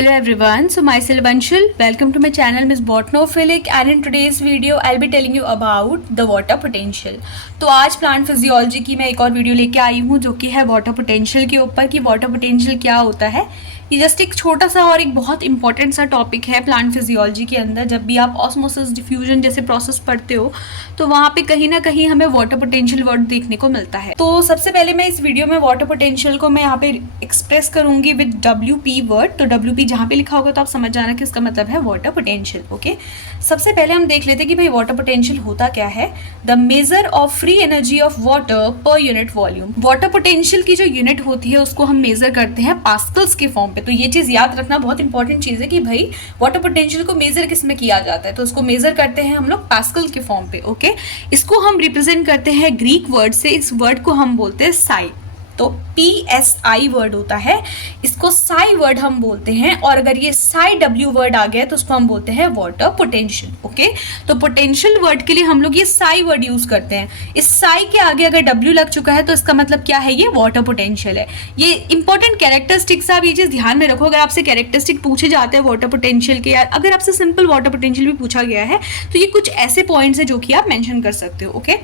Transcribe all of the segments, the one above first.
Hello everyone, so myself Anshul, welcome to my channel Miss Botanophilic and in today's video I'll be telling you about the water potential। तो आज plant physiology की मैं एक और video लेके आई हूँ जो कि है वाटर पोटेंशियल के ऊपर कि वाटर पोटेंशियल क्या होता है। ये जस्ट एक छोटा सा और एक बहुत इंपॉर्टेंट सा टॉपिक है प्लांट फिजियोलॉजी के अंदर। जब भी आप ऑस्मोसिस डिफ्यूजन जैसे प्रोसेस पढ़ते हो तो वहाँ पे कहीं ना कहीं हमें वाटर पोटेंशियल वर्ड देखने को मिलता है। तो सबसे पहले मैं इस वीडियो में वाटर पोटेंशियल को मैं यहाँ पे एक्सप्रेस करूंगी विद WP वर्ड। तो WP जहाँ पे लिखा होगा तो आप समझ जाना कि इसका मतलब है वाटर पोटेंशियल। ओके, सबसे पहले हम देख लेते हैं कि भाई वाटर पोटेंशियल होता क्या है। The measure of free energy of water per unit volume. Water potential की जो यूनिट होती है उसको हम मेजर करते हैं पास्कल्स के फॉर्म पे। तो ये चीज़ याद रखना बहुत इंपॉर्टेंट चीज़ है कि भाई वाटर पोटेंशियल को मेजर किस में किया जाता है, तो उसको मेजर करते हैं हम लोग पास्कल के फॉर्म पे। ओके, इसको हम रिप्रेजेंट करते हैं ग्रीक वर्ड से। इस वर्ड को हम बोलते हैं साई। तो PSI वर्ड होता है, इसको साई वर्ड हम बोलते हैं। और अगर ये साई W वर्ड आ गया तो उसको हम बोलते हैं वाटर पोटेंशियल। ओके, तो पोटेंशियल वर्ड के लिए हम लोग ये साई वर्ड यूज करते हैं। इस साई के आगे अगर W लग चुका है तो इसका मतलब क्या है, ये वाटर पोटेंशियल है। ये इंपॉर्टेंट कैरेक्टरिस्टिक्स, आप ये चीज ध्यान में रखो। अगर आपसे कैरेक्टरिस्टिक पूछे जाते हैं वाटर पोटेंशियल के, या अगर आपसे सिंपल वाटर पोटेंशियल भी पूछा गया है तो ये कुछ ऐसे पॉइंट्स है जो कि आप मेंशन कर सकते हो। ओके,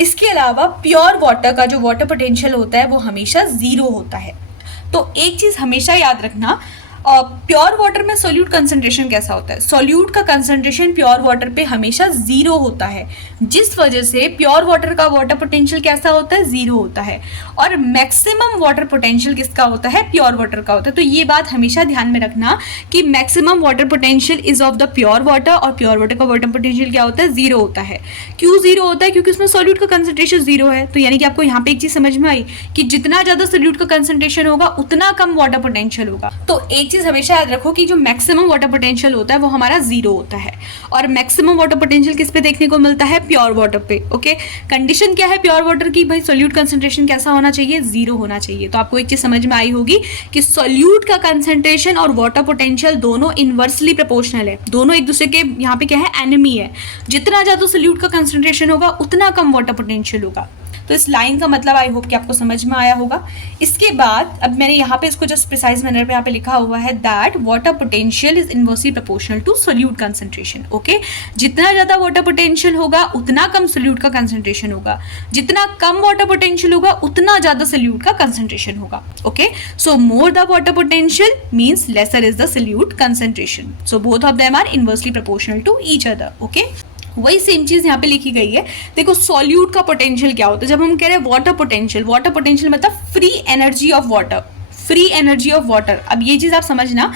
इसके अलावा प्योर वाटर का जो वाटर पोटेंशियल होता है वो हमेशा 0 होता है। तो एक चीज हमेशा याद रखना, प्योर वाटर में सोल्यूट कंसंट्रेशन कैसा होता है। सोल्यूट का कंसंट्रेशन प्योर वाटर पे हमेशा 0 होता है, जिस वजह से प्योर वाटर का वाटर पोटेंशियल कैसा होता है, 0 होता है। और मैक्सिमम वाटर पोटेंशियल किसका होता है, प्योर वाटर का होता है। तो ये बात हमेशा ध्यान में रखना कि maximum water potential is of the pure water, और प्योर वाटर का वाटर पोटेंशियल क्या होता है, 0 होता है। क्यों 0 होता है, क्योंकि उसमें सोल्यूट का कंसंट्रेशन 0 है। तो यानी कि आपको यहाँ पे एक चीज समझ में आई कि जितना ज्यादा सोल्यूट का कंसंट्रेशन होगा उतना कम वाटर पोटेंशियल होगा। तो एक चीज हमेशा याद रखो कि जो मैक्सिमम वाटर पोटेंशियल होता है वो हमारा 0 होता है। और मैक्सिमम वाटर पोटेंशियल किस पे देखने को मिलता है, प्योर वाटर पे। ओके, कंडीशन क्या है प्योर वाटर की, भाई सोल्यूट कंसंट्रेशन कैसा होना चाहिए, 0 होना चाहिए। तो आपको एक चीज समझ में आई होगी कि सोल्यूट का कंसंट्रेशन और वाटर पोटेंशियल दोनों इनवर्सली प्रोपोर्शनल है। दोनों एक दूसरे के यहाँ पे क्या है, एनिमी है। जितना ज्यादा सोल्यूट का कंसंट्रेशन होगा उतना कम वाटर पोटेंशियल होगा। तो इस लाइन का मतलब आई होप कि आपको समझ में आया होगा। इसके बाद अब मैंने यहाँ पे इसको जस्ट प्रिसाइज मैनर पे यहाँ पे लिखा हुआ है that water potential is inversely proportional to solute concentration. Okay, जितना ज्यादा वाटर पोटेंशियल होगा उतना कम सोल्यूट का कंसंट्रेशन होगा, जितना कम वाटर पोटेंशियल होगा उतना ज्यादा सोल्यूट का कंसंट्रेशन होगा। Okay, so more the water potential means lesser is the solute concentration. So both of them are inversely proportional to each other. Okay, वही सेम चीज यहाँ पे लिखी गई है। देखो सोल्यूट का पोटेंशियल क्या होता है, जब हम कह रहे हैं वाटर पोटेंशियल, वाटर पोटेंशियल मतलब free energy of water, free energy of water. अब ये चीज आप समझना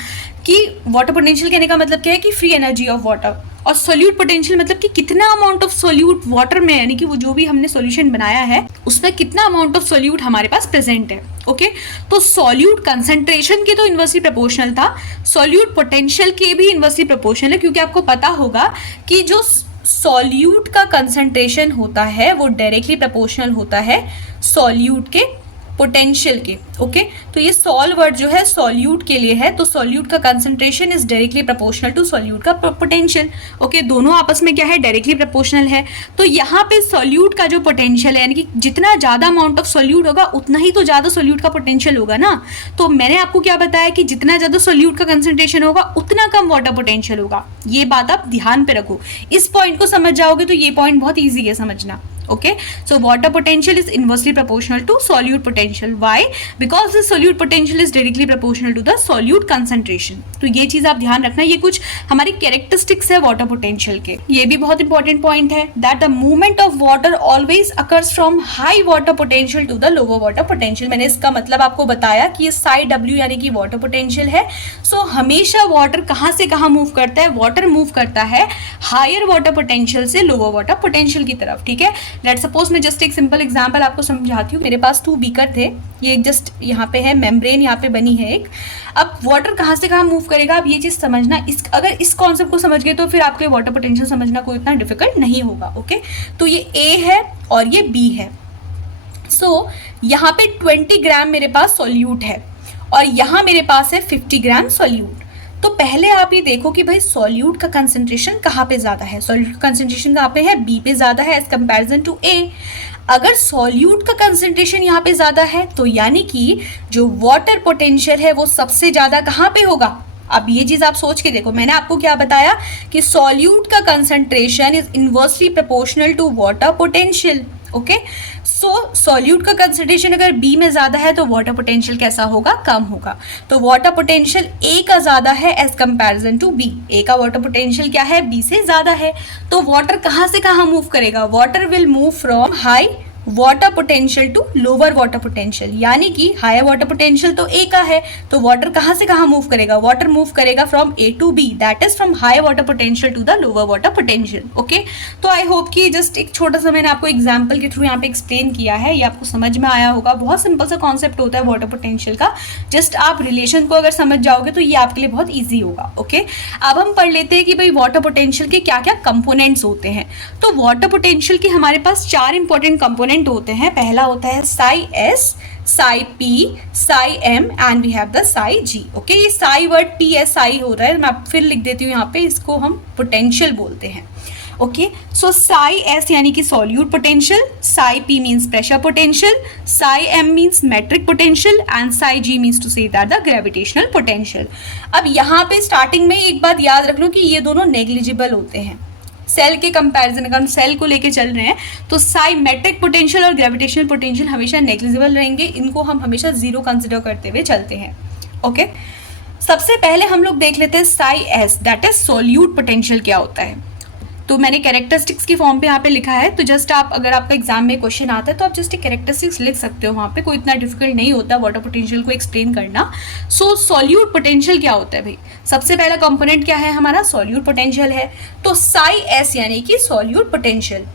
कि वाटर पोटेंशियल कहने का मतलब क्या है कि फ्री एनर्जी ऑफ वाटर, और सोल्यूट पोटेंशियल मतलब कि कितना अमाउंट ऑफ सोल्यूट वाटर में, यानी कि वो जो भी हमने सॉल्यूशन बनाया है उसमें कितना अमाउंट ऑफ सोल्यूट हमारे पास प्रेजेंट है। ओके, तो सोल्यूट कंसंट्रेशन के तो इनवर्सली प्रोपोर्शनल था, सोल्यूट पोटेंशियल के भी इनवर्सली प्रोपोर्शनल है, क्योंकि आपको पता होगा कि जो सॉल्यूट का कंसंट्रेशन होता है वो डायरेक्टली प्रोपोर्शनल होता है सॉल्यूट के पोटेंशियल के। ओके, तो ये सॉल वर्ड जो है सॉल्यूट के लिए है, तो सॉल्यूट का concentration is directly proportional to solute का पोटेंशियल। ओके, दोनों आपस में क्या है, डायरेक्टली प्रोपोर्शनल है। तो यहाँ पे सॉल्यूट का जो पोटेंशियल है, यानी कि जितना ज्यादा अमाउंट ऑफ सॉल्यूट होगा उतना ही तो ज्यादा सॉल्यूट का पोटेंशियल होगा ना। तो मैंने आपको क्या बताया कि जितना ज्यादा सॉल्यूट का कंसंट्रेशन होगा उतना कम वाटर पोटेंशियल होगा। ये बात आप ध्यान पे रखो, इस पॉइंट को समझ जाओगे तो ये पॉइंट बहुत ईजी है समझना। Okay, so water potential is inversely proportional to solute potential. Why? Because the solute potential is directly proportional to the solute concentration. तो ये चीज आप ध्यान रखना, ये कुछ हमारी कैरेक्टरिस्टिक्स है वाटर पोटेंशियल के। ये भी बहुत इंपॉर्टेंट पॉइंट है that the movement of water always occurs from high water potential to the lower water potential. मैंने इसका मतलब आपको बताया कि ये साई W यानी कि वाटर पोटेंशियल है। सो हमेशा वाटर कहाँ से कहाँ मूव करता है, वाटर मूव करता है हायर वाटर पोटेंशियल से लोअर वाटर पोटेंशियल की तरफ। ठीक है, लेट सपोज मैं जस्ट एक सिंपल एग्जांपल आपको समझाती हूँ। मेरे पास 2 बीकर थे, ये जस्ट यहाँ पे है मेम्ब्रेन, यहाँ पे बनी है एक। अब वाटर कहाँ से कहाँ मूव करेगा, अब ये चीज समझना। अगर इस कॉन्सेप्ट को समझ गए तो फिर आपके वाटर पोटेंशियल समझना कोई इतना डिफिकल्ट नहीं होगा। ओके, तो ये A है और ये B है। सो यहाँ पे 20 ग्राम मेरे पास सॉल्यूट है और यहाँ मेरे पास है 50 ग्राम सॉल्यूट। तो पहले आप ये देखो कि भाई सॉल्यूट का कंसंट्रेशन कहाँ पे ज़्यादा है, सॉल्यूट कंसंट्रेशन कहाँ पे है, बी पे ज़्यादा है एज कंपैरिजन टू ए। अगर सॉल्यूट का कंसंट्रेशन यहाँ पे ज़्यादा है तो यानी कि जो वाटर पोटेंशियल है वो सबसे ज़्यादा कहाँ पे होगा। अब ये चीज़ आप सोच के देखो, मैंने आपको क्या बताया कि सॉल्यूट का concentration is inversely proportional to water potential. Okay, so solute का कंसंट्रेशन अगर बी में ज़्यादा है तो वाटर पोटेंशियल कैसा होगा, कम होगा। तो वाटर पोटेंशियल ए का ज़्यादा है एज कंपैरिजन टू बी। ए का वाटर पोटेंशियल क्या है, बी से ज़्यादा है। तो वाटर कहाँ से कहाँ मूव करेगा, water will move from high water potential to lower water potential, यानी कि हायर वाटर पोटेंशियल तो ए का है, तो वाटर कहाँ से कहाँ मूव करेगा, वाटर मूव करेगा from A to B, that is from higher water potential to the lower water potential. Okay, तो आई होप कि जस्ट एक छोटा सा मैंने आपको एग्जाम्पल के थ्रू यहाँ पे एक्सप्लेन किया है, ये आपको समझ में आया होगा। बहुत सिंपल सा कॉन्सेप्ट होता है वाटर पोटेंशियल का, जस्ट आप रिलेशन को अगर समझ जाओगे तो ये आपके लिए बहुत ईजी होगा। ओके, अब हम पढ़ लेते हैं कि भाई वाटर पोटेंशियल के क्या क्या कंपोनेंट्स होते हैं। तो वाटर पोटेंशियल के हमारे पास 4 इंपॉर्टेंट कंपोनेंट होते हैं। पहला होता है psi S, psi P, psi M and we have the psi G. Okay, ये psi word P S psi हो रहा है, मैं फिर लिख देती हूँ यहाँ पे, इसको हम पोटेंशियल बोलते हैं। ओके, सो साई एस यानी कि solute potential, psi P means pressure potential, psi M means matric potential and psi G means to say that the gravitational potential. अब यहाँ पे स्टार्टिंग में एक बात याद रख लो कि ये दोनों नेग्लिजिबल होते हैं। सेल के कंपैरिजन अगर हम सेल को लेके चल रहे हैं तो साई मेट्रिक पोटेंशियल और ग्रेविटेशनल पोटेंशियल हमेशा नेग्लिजिबल रहेंगे, इनको हम हमेशा जीरो कंसिडर करते हुए चलते हैं। ओके, सबसे पहले हम लोग देख लेते हैं Sai S, that is solute potential क्या होता है। तो मैंने कैरेक्टरिस्टिक्स की फॉर्म पे यहाँ पे लिखा है, तो जस्ट आप अगर आपका एग्जाम में क्वेश्चन आता है तो आप जस्ट एक कैरेक्टरिस्टिक्स लिख सकते हो वहाँ पे, कोई इतना डिफिकल्ट नहीं होता वाटर पोटेंशियल को एक्सप्लेन करना। सो सॉल्यूट पोटेंशियल क्या होता है भाई, सबसे पहला कंपोनेंट क्या है हमारा, सॉल्यूट पोटेंशियल है। तो साई एस यानी कि solute potential,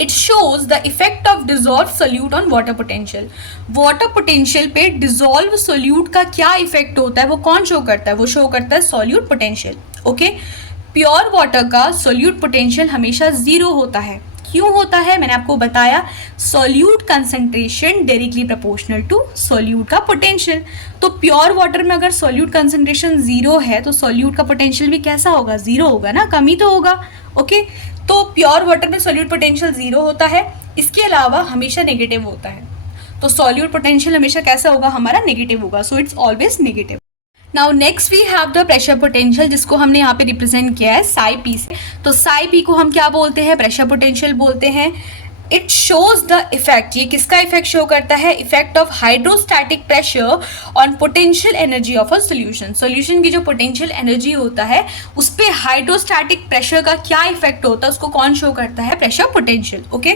it shows the effect of dissolve solute on water potential. Water potential पे डिजोल्व सोल्यूट का क्या इफेक्ट होता है वो कौन शो करता है, वो शो करता है solute potential. Okay, pure water का सोल्यूट पोटेंशियल हमेशा जीरो होता है। क्यों होता है, मैंने आपको बताया, solute concentration directly proportional to solute का पोटेंशियल। तो प्योर वाटर में अगर सोल्यूट कंसंट्रेशन जीरो है तो सोल्यूट का पोटेंशियल भी कैसा होगा, जीरो होगा ना, कम ही तो होगा। ओके, तो प्योर वाटर में सोल्यूट पोटेंशियल जीरो होता है, इसके अलावा हमेशा नेगेटिव होता है। तो सोल्यूट पोटेंशियल हमेशा कैसा होगा, हमारा नेगेटिव होगा, so it's always negative. Now next we have the pressure potential, जिसको हमने यहाँ पे रिप्रेजेंट किया है साई पी से। तो साई पी को हम क्या बोलते हैं, प्रेशर पोटेंशियल बोलते हैं। इट शोज द इफेक्ट, ये किसका इफेक्ट शो करता है, effect of hydrostatic pressure on potential energy of a solution. Solution की जो पोटेंशियल एनर्जी होता है उस पर हाइड्रोस्टैटिक प्रेशर का क्या इफेक्ट होता है, उसको कौन शो करता है, प्रेशर पोटेंशियल। ओके,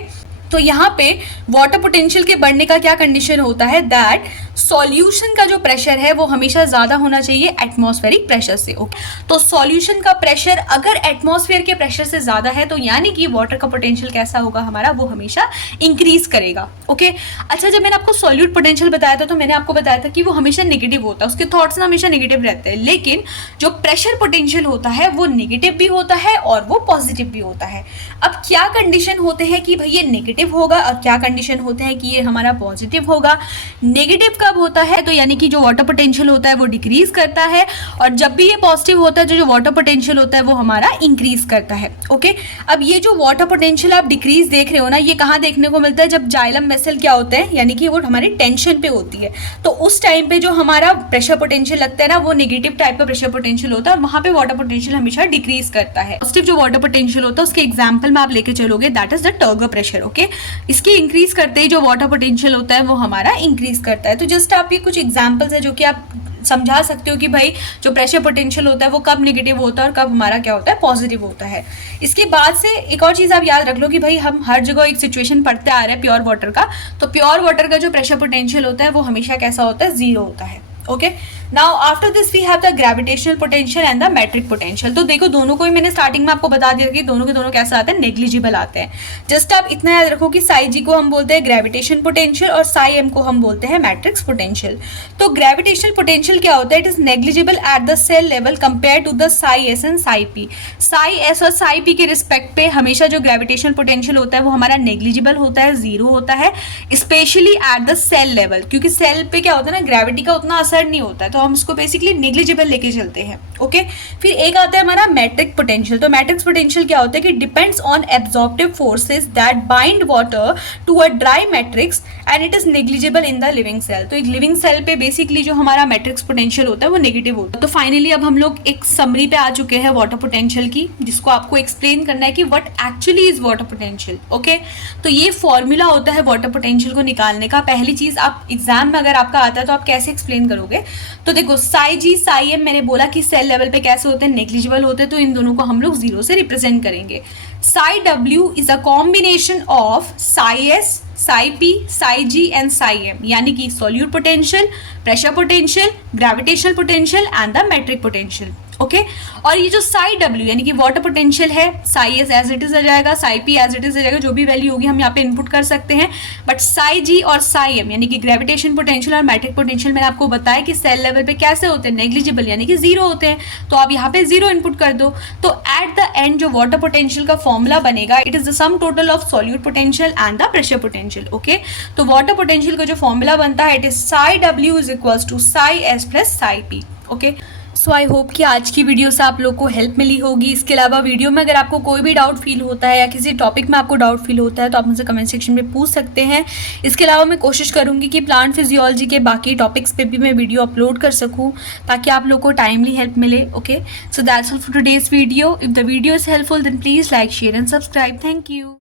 तो यहाँ पे वाटर पोटेंशियल के बढ़ने का क्या कंडीशन होता है, दैट सॉल्यूशन का जो प्रेशर है वो हमेशा ज़्यादा होना चाहिए एटमॉस्फेरिक प्रेशर से। ओके, तो सॉल्यूशन का प्रेशर अगर एटमॉस्फेयर के प्रेशर से ज़्यादा है तो यानी कि वाटर का पोटेंशियल कैसा होगा हमारा, वो हमेशा इंक्रीज करेगा। ओके, अच्छा, जब मैंने आपको सॉल्यूट पोटेंशियल बताया था तो मैंने आपको बताया था कि वो हमेशा नेगेटिव होता है, उसके थॉट्स ना हमेशा नेगेटिव रहते हैं, लेकिन जो प्रेशर पोटेंशियल होता है वो नेगेटिव भी होता है और वो पॉजिटिव भी होता है। अब क्या कंडीशन होते हैं कि भाई ये नेगेटिव होगा और क्या कंडीशन होते हैं कि ये हमारा पॉजिटिव होगा। नेगेटिव कब होता है, तो यानी कि जो वाटर पोटेंशियल होता है वो डिक्रीज करता है, और जब भी ये पॉजिटिव होता है तो जो वाटर पोटेंशियल होता है वो हमारा इंक्रीज करता है। ओके, अब ये जो वाटर पोटेंशियल आप डिक्रीज देख रहे हो ना, ये कहाँ देखने को मिलता है, जब जाइलम वेसल क्या होते हैं, यानी कि वो हमारे टेंशन पे होती है, तो उस टाइम पे जो हमारा प्रेशर पोटेंशियल लगता है ना, वो नेगेटिव टाइप का प्रेशर पोटेंशियल होता है, और वहाँ पे वाटर पोटेंशियल हमेशा डिक्रीज करता है। पॉजिटिव जो वाटर पोटेंशियल होता है उसके एग्जाम्पल में आप लेके चलोगे, that is the turgor pressure. Okay, इसके इंक्रीज करते ही जो वाटर पोटेंशियल होता है वो हमारा इंक्रीज करता है। तो जस्ट आप ये कुछ एग्जांपल्स है जो कि आप समझा सकते हो कि भाई जो प्रेशर पोटेंशियल होता है वो कब नेगेटिव होता है और कब हमारा क्या होता है, पॉजिटिव होता है। इसके बाद से एक और चीज़ आप याद रख लो कि भाई हम हर जगह एक सिचुएशन पढ़ते आ रहे हैं प्योर वाटर का, तो प्योर वाटर का जो प्रेशर पोटेंशियल होता है वो हमेशा कैसा होता है, जीरो होता है। Okay, now after this we have the gravitational potential and the matric potential. तो देखो दोनों को ही मैंने स्टार्टिंग में आपको बता दिया कि दोनों के दोनों कैसे आते हैं, नेग्लिजिबल आते हैं। जस्ट आप इतना याद रखो कि साई जी को हम बोलते हैं ग्रेविटेशन पोटेंशियल और साई एम को हम बोलते हैं मैट्रिक्स पोटेंशियल। तो ग्रेविटेशनल पोटेंशियल क्या होता है, it is negligible at the cell level compare to the psi S and psi P. Psi S और साई पी के रिस्पेक्ट पे हमेशा जो ग्रेविटेशनल पोटेंशियल होता है वो हमारा नेग्लिजिबल होता है, जीरो होता है, specially at the cell level, क्योंकि सेल पे क्या होता है ना, ग्रेविटी का उतना असर नहीं होता है, तो हम उसको बेसिकली नेग्लिजिबल लेके चलते हैं। ओके, फिर एक आता है हमारा मैट्रिक पोटेंशियल। तो मैट्रिक्स पोटेंशियल क्या होता है कि depends on absorptive forces that bind water to a dry matrix and it is negligible in the living cell. तो एक लिविंग सेल पे बेसिकली जो हमारा मैट्रिक्स पोटेंशियल होता है वो नेगेटिव होता है। तो फाइनली अब हम लोग एक समरी पे आ चुके हैं वाटर पोटेंशियल की, जिसको आपको एक्सप्लेन करना है कि what actually is water potential. Okay, तो ये फॉर्मूला होता है वाटर पोटेंशियल को निकालने का। पहली चीज, आप एग्जाम में अगर आपका आता है तो आप कैसे एक्सप्लेन करोगे? तो देखो, साई जी साई एम मैंने बोला कि सेल लेवल पे कैसे होते हैं, नेग्लिजिबल होते हैं, तो इन दोनों को हम लोग जीरो से रिप्रेजेंट करेंगे। Psi W is a combination of psi S, psi P, psi G and psi M, यानी कि solute potential, pressure potential, gravitational potential and the matric potential. Okay, और ये जो साई डब्ल्यू यानी कि वाटर पोटेंशियल है, psi S as it is आ जाएगा, psi P as it is आ जाएगा, जो भी वैल्यू होगी हम यहाँ पे इनपुट कर सकते हैं। बट साई जी और साई एम यानी कि ग्रेविटेशन पोटेंशियल और मैट्रिक पोटेंशियल मैंने आपको बताया कि सेल लेवल पे कैसे होते हैं, नेग्लिजिबल यानी कि जीरो होते हैं। तो आप यहाँ पे जीरो इनपुट कर दो। तो एट द एंड जो वाटर पोटेंशियल का फॉर्मूला बनेगा, it is the sum total of solute potential and the pressure potential. Okay, तो वाटर पोटेंशियल का जो फॉर्मूला बनता है, it is psi W is equals to psi S plus psi P. Okay, so I hope कि आज की video से आप लोग को हेल्प मिली होगी। इसके अलावा वीडियो में अगर आपको कोई भी डाउट फील होता है या किसी टॉपिक में आपको डाउट फील होता है तो आप मुझसे कमेंट सेक्शन में पूछ सकते हैं। इसके अलावा मैं कोशिश करूंगी कि प्लांट फिजियोलॉजी के बाकी टॉपिक्स पे भी मैं वीडियो अपलोड कर सकूं ताकि आप लोग को टाइमली हेल्प मिले। Okay, so that's all for today's video. If the video is helpful then please like, share and subscribe. Thank you.